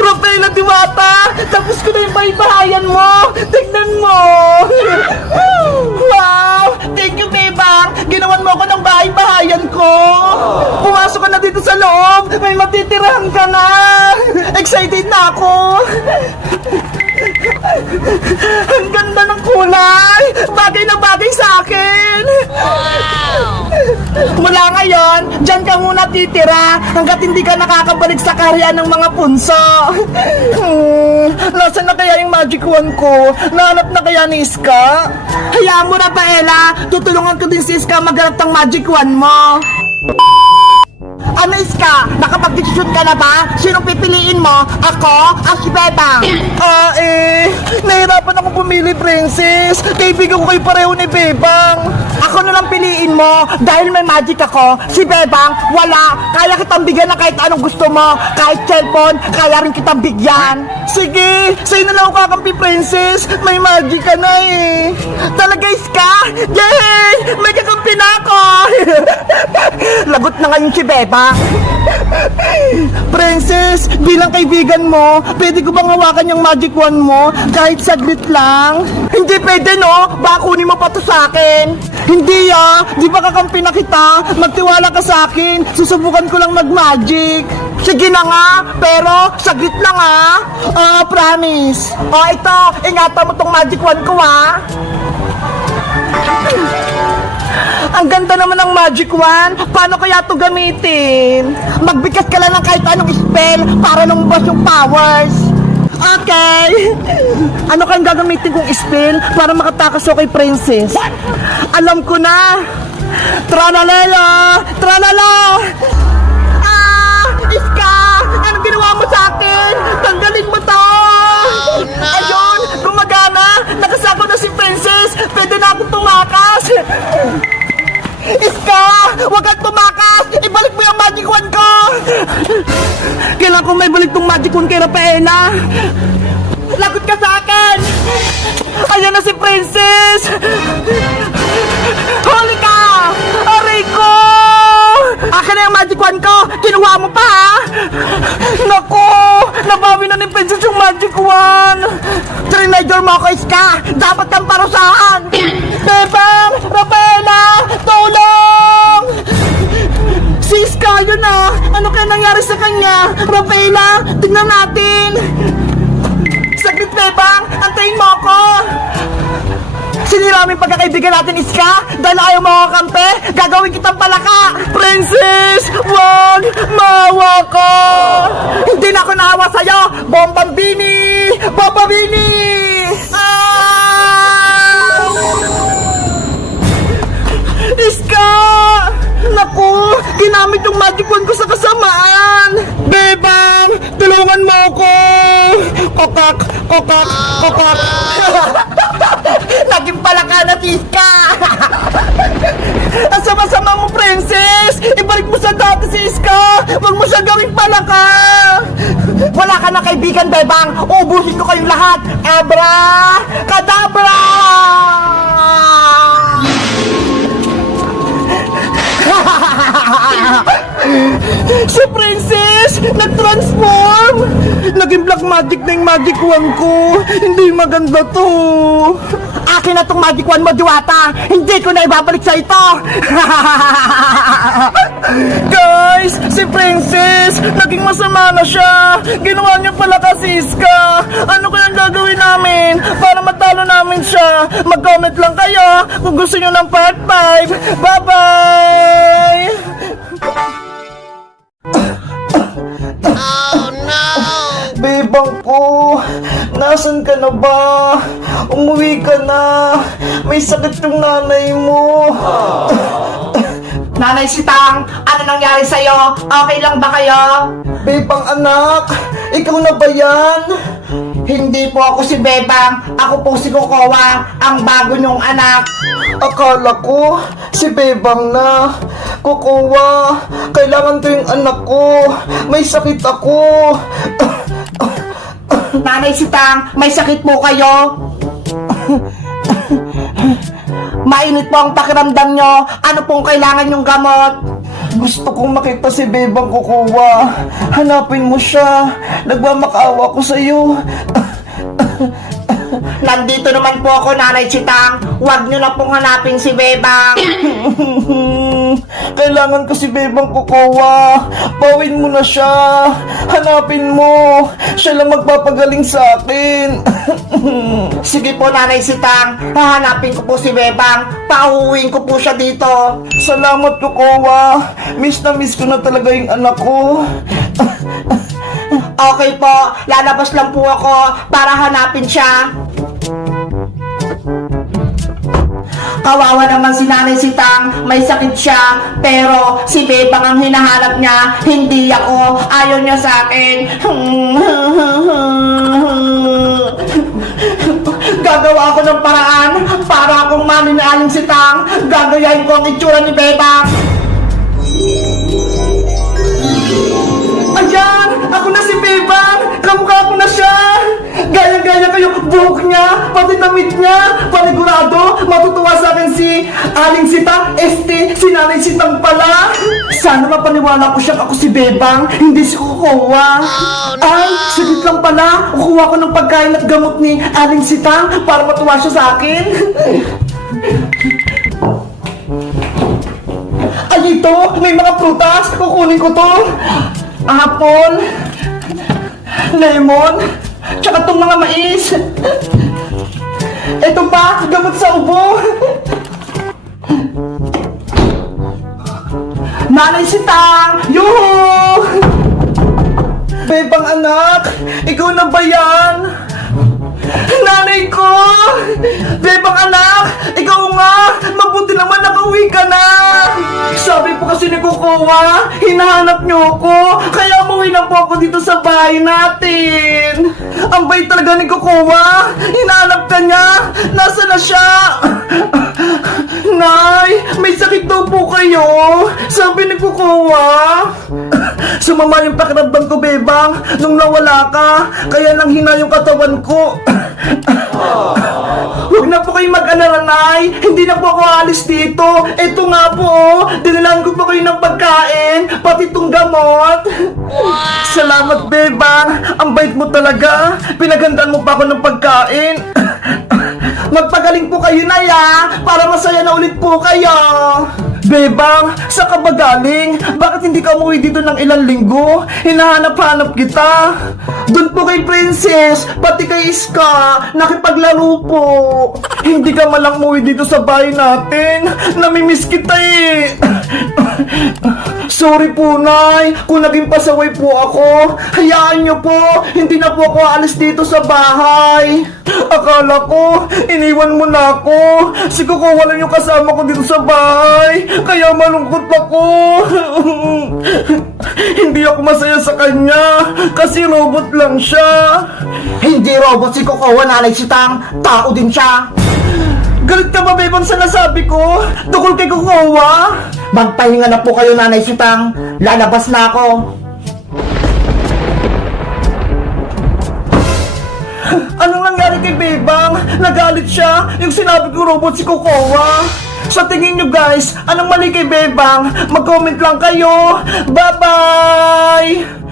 Rafaela Diwata, tapos ko na yung bahay-bahayan mo. Tignan mo. Wow! Thank you, Bebang. Ginawan mo ako ng bahay-bahayan ko. Pumasok ka na dito sa loob. May matitirahan ka na. Excited na ako. Ang ganda ng kulay. Bagay na bagay sa akin. Mula ngayon, dyan ka muna titira hanggat hindi ka nakakabalik sa kaharian ng mga punso. Nasaan na kaya yung magic wand ko? Nahanap na kaya ni Iska? Hayaan mo, Rafaela. Tutulungan ko din si Iska maghanap ng magic wand mo. Ano, Iska? Nakapag-shoot ka na ba? Sino pipiliin mo? Ako? Ang si Bebang? Nahirapan ako pumili, Princess. Kaibigan ko kayo pareho ni Bebang. Ako na lang piliin mo. Dahil may magic ako, si Bebang, wala. Kaya kitang bigyan ng kahit anong gusto mo. Kahit cellphone, kaya rin kitang bigyan. Sige, sa'yo na lang ako kakampi, Princess. May magic ka na eh. Talaga, Iska? Yay! May kakampi na ako. Lagot na ngayon si Bebang. Princess, bilang kaibigan mo, pwede ko bang hawakan yung magic wand mo kahit saglit lang? Hindi pwede, no? Baka kunin mo pa to sa akin. Hindi di ba kakampi na kita? Magtiwala ka sa akin. Susubukan ko lang mag-magic. Sige na nga, pero saglit lang promise. Ito, ingatan mo tong magic wand ko Ang ganda naman ng magic wand. Paano kaya ito gamitin? Magbigkas ka lang ng kahit anong spell para lumabas yung powers. Okay. Ano kayang gagamitin kong spell para makatakas ako kay Princess? Alam ko na. Tralala! Tralala! Iska! Anong ginawa mo sa akin? Tanggalin mo to! Ayun! Gumagana! Nakasako na si Princess! Pwede na akong tumakas! Iska! Huwag kang tumakas! Ibalik mo yung magic wand ko! Kailangan ko may balik tong magic wand kay Rafaela! Lagot ka sa akin! Ayan na si Princess! Huli ka! Aray ko! Akin na yung magic wand ko! Kinuha mo pa Naku! Nabawi na ni Princess yung magic wand! Trinidor mo ako, Iska! Dapat kang parusahan! Bebang! Rafaela! Tulong! Si Iska yun Ano kaya nangyari sa kanya? Rafaela! Tignan natin! Saglit, Bebang! Antayin mo ako! Sinira mo yung pagkakaibigan natin, Iska! Dahil ayaw mo ako kampe, gagawin kitang palaka! Princess! Wag! Maawa ka! Hindi na ako naawa sa'yo! Bombambini! Bombambini! Iska! Naku! Ginamit yung magic wand ko sa kasamaan! Bebang! Tulungan mo ako! Kokak! Kokak! Kokak! Naging palaka na si Iska! Ang sama-sama mo, Princess! Ibalik mo sa dati si Iska! Huwag mo siya gawing palaka! Wala ka na kaibigan, Bebang! Uubusin ko kayong lahat! Abra! Kadabra! Si Princess! Nag-transform! Naging black magic na yung magic wand ko! Hindi maganda to! Akin na tong magic wand mo, Diwata! Hindi ko na ibabalik sa ito! Guys! Si Princess! Naging masama na siya! Ginawa niya pala kasi Iska! Ano kayang gagawin namin para matalo namin siya? Mag-comment lang kayo kung gusto nyo ng part 5! Bye-bye! Oh no! Bebang ko, nasan ka na ba? Umuwi ka na. May sakit yung nanay mo. Nanay Sitang, ano nangyari sa'yo? Okay lang ba kayo? Bebang anak, ikaw na ba yan? Hindi po ako si Bebang. Ako po si Kokowa, ang bago niyong anak. Akala ko, si Bebang na. Kokowa, kailangan ko yung anak ko. May sakit ako. Nanay Sitang, may sakit po kayo? Mainit po ang pakiramdam nyo. Ano pong kailangan yung gamot? Gusto kong makita si Bebang Kukuha. Hanapin mo siya. Nagmamakaawa ko sa'yo. Nandito naman po ako, Nanay Chitang. Huwag nyo na pong hanapin si Bebang. Kailangan ko si Bebang Kukuha. Bawin mo na siya. Hanapin mo. Siya lang magpapagaling sa akin. Sige po, Nanay Chitang. Hahanapin ko po si Bebang. Pauuwiin ko po siya dito. Salamat, Kukuha. Miss na miss ko na talaga yung anak ko. Okay po, lalabas lang po ako para hanapin siya. Kawawa naman si Nanay Sitang, may sakit siya, pero si Bebang ang hinahanap niya, hindi ako, ayaw niya sa akin. Gagawa ako ng paraan para akong mami ni Aling Sitang, gagayahin ko ang itsura ni Bebang. Ayan! Ako na si Bebang! Kamukha ko na siya! Gaya-gaya kayo, buhok niya, pati damit niya, panigurado, matutuwa sa akin si Aling Sitang, si Nanay Sitang pala! Sana mapaniwala ko siyang ako si Bebang, hindi si Kukuha. Ay, saglit lang pala, kukuha ko ng pagkain at gamot ni Aling Sitang para matuwa siya sa akin. Ay, ito, may mga prutas, kukunin ko to. Apple, lemon, tsaka itong mga mais. Ito pa, gamot sa ubo. Nanay Sitang! Yuhu! Bebang anak, ikaw na ba yan? Nanay ko! Bebang anak, ikaw nga! Mabuti naman nakauwi ka na! Sabi po kasi ni Kukuha, hinahanap niyo ako, kaya umuwi lang po ako dito sa bahay natin. Ang bait talaga ni Kukuha, hinahanap ka niya, nasa na siya? Nay, may sakit daw po kayo, sabi ni Kukuha. Sumama yung pakiramdam ko, Bebang, nung nawala ka, kaya nang hina yung katawan ko. Huwag na po kayo mag-alala, Nay. Hindi na po ako alis dito. Ito nga po, dinilan ko po kayo ng pagkain, pati itong gamot. Salamat, Bebang. Ang bait mo talaga. Pinagandaan mo pa ako ng pagkain. Magpagaling po kayo, Nay, para masaya na ulit po kayo. Bebang, saan ka ba galing? Bakit hindi ka umuwi dito ng ilang linggo? Hinahanap-hanap kita. Doon po kay Princess, pati kay Iska, nakipaglaro po. Hindi ka malang umuwi dito sa bahay natin. Namimiss kita eh. Sorry po, Nay, kung naging pasaway po ako. Hayaan niyo po, hindi na po ako alis dito sa bahay. Akala ko, iniwan mo na ako. Si Kukuha lang yung kasama ko dito sa bahay. Kaya malungkot ako. Hindi ako masaya sa kanya kasi robot lang siya. Hindi robot si Kukuha, Nanay Sitang, tao din siya. Galit ka ba, Bebang, sa nasabi ko? Tukol kay Kukuha? Magpahinga na po kayo, Nanay Sitang, lalabas na ako. Anong nangyari kay Bebang? Nagalit siya yung sinabi ko robot si Kukuha. Sa tingin nyo guys, anong mali kay Bebang? Mag-comment lang kayo. Bye-bye!